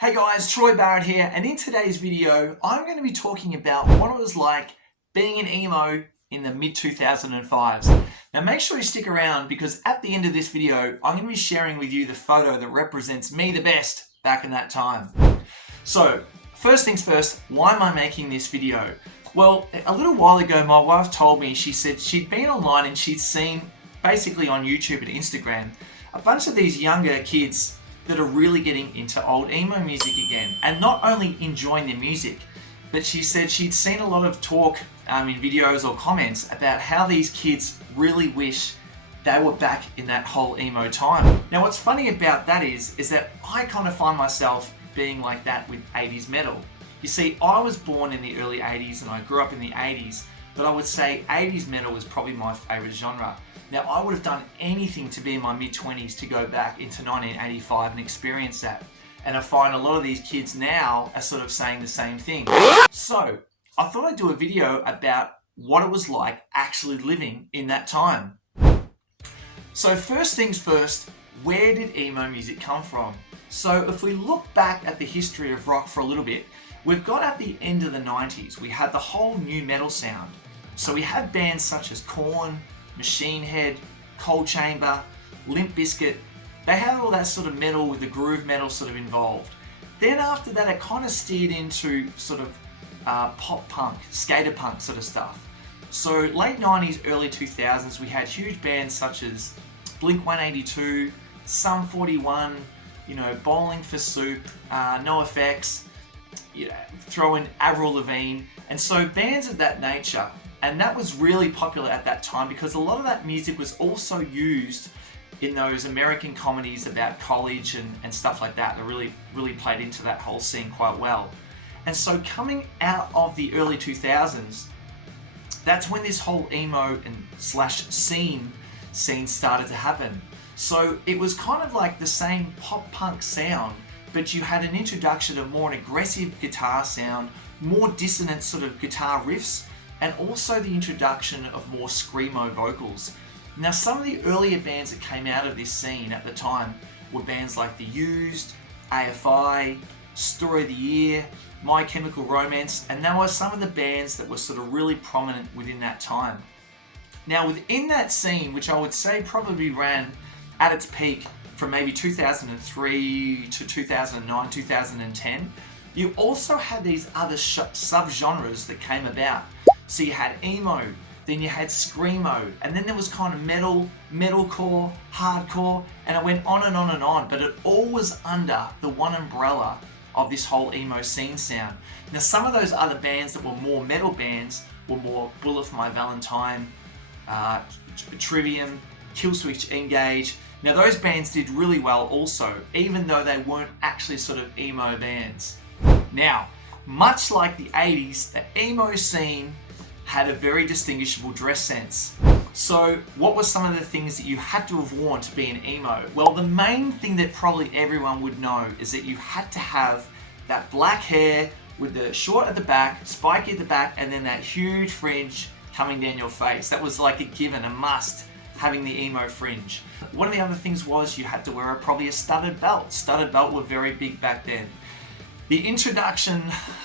Hey guys, Troy Barrett here, and in today's video, I'm going to be talking about what it was like being an emo in the mid-2005s. Now make sure you stick around because at the end of this video, I'm going to be sharing with you the photo that represents me the best back in that time. So, first things first, why am I making this video? Well, a little while ago, my wife told me, she said she'd been online and she'd seen, basically on YouTube and Instagram, a bunch of these younger kids that are really getting into old emo music again, and not only enjoying the music, but she said she'd seen a lot of talk in videos or comments about how these kids really wish they were back in that whole emo time. Now what's funny about that is that I kind of find myself being like that with 80s metal. You see, I was born in the early 80s and I grew up in the 80s, but I would say 80s metal was probably my favorite genre. Now, I would have done anything to be in my mid-20s to go back into 1985 and experience that. And I find a lot of these kids now are sort of saying the same thing. So, I thought I'd do a video about what it was like actually living in that time. So first things first, where did emo music come from? So if we look back at the history of rock for a little bit, we've got at the end of the 90s, we had the whole new metal sound. So we had bands such as Korn, Machine Head, Cold Chamber, Limp Bizkit. They had all that sort of metal with the groove metal sort of involved. Then after that, it kind of steered into sort of pop punk, skater punk sort of stuff. So late 90s, early 2000s, we had huge bands such as Blink-182, Sum 41, Bowling for Soup, NoFX, throw in Avril Lavigne, and so bands of that nature. And that was really popular at that time because a lot of that music was also used in those American comedies about college and stuff like that. That really played into that whole scene quite well. And so coming out of the early 2000s, that's when this whole emo and slash scene started to happen. So it was kind of like the same pop punk sound, but you had an introduction of more an aggressive guitar sound, more dissonant sort of guitar riffs, and also the introduction of more screamo vocals. Now some of the earlier bands that came out of this scene at the time were bands like The Used, AFI, Story of the Year, My Chemical Romance, and there were some of the bands that were sort of really prominent within that time. Now within that scene, which I would say probably ran at its peak from maybe 2003 to 2009, 2010, you also had these other sub-genres that came about. So you had emo, then you had screamo, and then there was kind of metal, metalcore, hardcore, and it went on and on and on, but it all was under the one umbrella of this whole emo scene sound. Now some of those other bands that were more metal bands were more Bullet for My Valentine, Trivium, Killswitch Engage. Now those bands did really well also, even though they weren't actually sort of emo bands. Now, much like the 80s, the emo scene had a very distinguishable dress sense. So what were some of the things that you had to have worn to be an emo? Well, the main thing that probably everyone would know is that you had to have that black hair with the short at the back, spiky at the back, and then that huge fringe coming down your face. That was like a given, a must, having the emo fringe. One of the other things was you had to wear probably a studded belt. Studded belt were very big back then. The introduction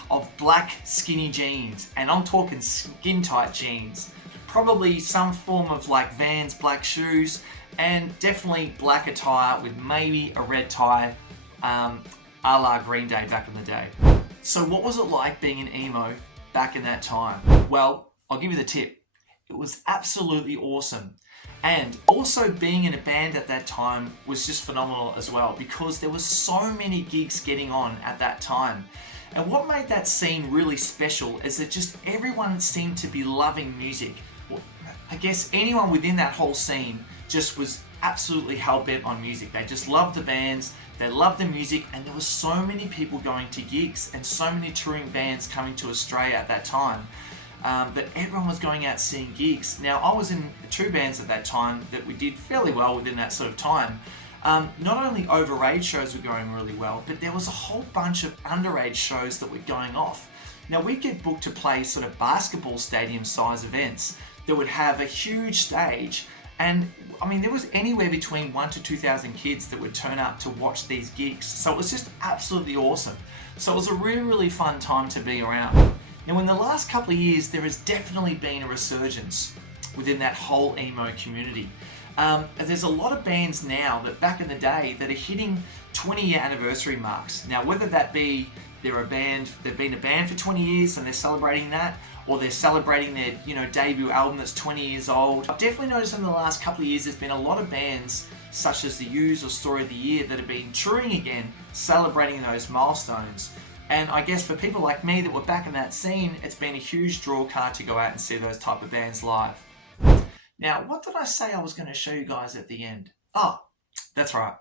of black skinny jeans, and I'm talking skin tight jeans, probably some form of like Vans black shoes, and definitely black attire with maybe a red tie, a la Green Day back in the day. So what was it like being an emo back in that time? Well, I'll give you the tip. It was absolutely awesome. And also being in a band at that time was just phenomenal as well because there was so many gigs getting on at that time. And what made that scene really special is that just everyone seemed to be loving music. Well, I guess anyone within that whole scene just was absolutely hell-bent on music. They just loved the bands, they loved the music, and there were so many people going to gigs and so many touring bands coming to Australia at that time. That everyone was going out seeing gigs. Now, I was in two bands at that time that we did fairly well within that sort of time. Not only overage shows were going really well, but there was a whole bunch of underage shows that were going off. Now, we'd get booked to play sort of basketball stadium size events that would have a huge stage And I mean, there was anywhere between 1,000 to 2,000 kids that would turn up to watch these gigs. So it was just absolutely awesome. So it was a really, really fun time to be around. Now, in the last couple of years, there has definitely been a resurgence within that whole emo community. There's a lot of bands now that back in the day that are hitting 20-year anniversary marks. Now, whether that be they've been a band for 20 years and they're celebrating that, or they're celebrating their debut album that's 20 years old. I've definitely noticed in the last couple of years there's been a lot of bands such as the Used or Story of the Year that have been touring again, celebrating those milestones. And I guess for people like me that were back in that scene, it's been a huge draw card to go out and see those type of bands live. Now, what did I say I was going to show you guys at the end? Oh, that's right.